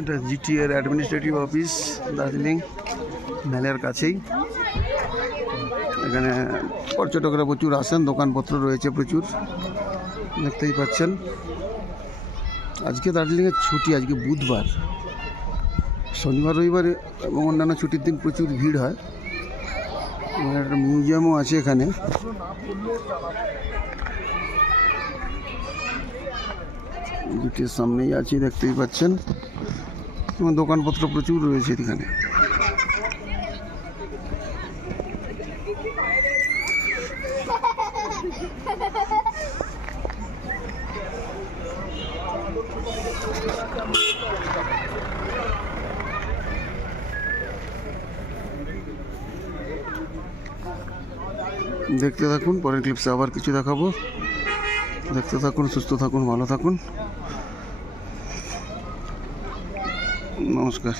এটা জিটিএর administrative office Darjeeling মেলের কাছেই। এখানে পর্যটকরা প্রচুর আসেন, দোকানপত্র রয়েছে প্রচুর, দেখতেই পাচ্ছেন। আজকে দার্জিলিংয়ের ছুটি, আজকে বুধবার। শনিবার রবিবার এবং অন্যান্য ছুটির দিন প্রচুর ভিড় হয়। একটা মিউজিয়ামও আছে এখানে। জিটির সামনেই আছি, দেখতেই পাচ্ছেন। এবং দোকানপত্র প্রচুর রয়েছে এখানে। দেখতে থাকুন, পরের ক্লিপসে আবার কিছু দেখাবো। দেখতে থাকুন, সুস্থ থাকুন, ভালো থাকুন। নমস্কার।